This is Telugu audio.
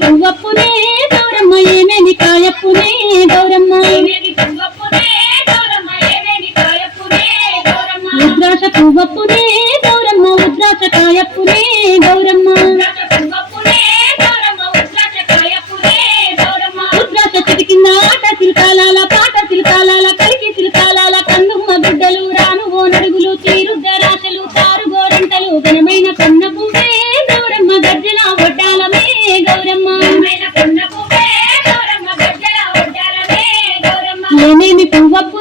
పువ్వప్పునే గౌరమ్మ ఏమేమి కాయప్పునే గౌరమ్మ ఉద్రాక్ష పువ్వప్పునే గౌరమ్మ ఉద్రాక్ష కాయప్పునే గౌరమ్మ ఉద్రాక్ష చెట్టు కింద ఆట సిల్కాలాల పాట సిల్కాలాల కలికి సిల్కాలాల కందుమ్మ గుడ్డలు రాను ఓనడుగులు చీరుద్దరాశలు తారు గోరంటలు ఘనమైన కొన్న పువ్వే గౌరమ్మ గర్జల ఒడ్డాలమే గౌరమ్మ ఏమేమి పువ్వప్పు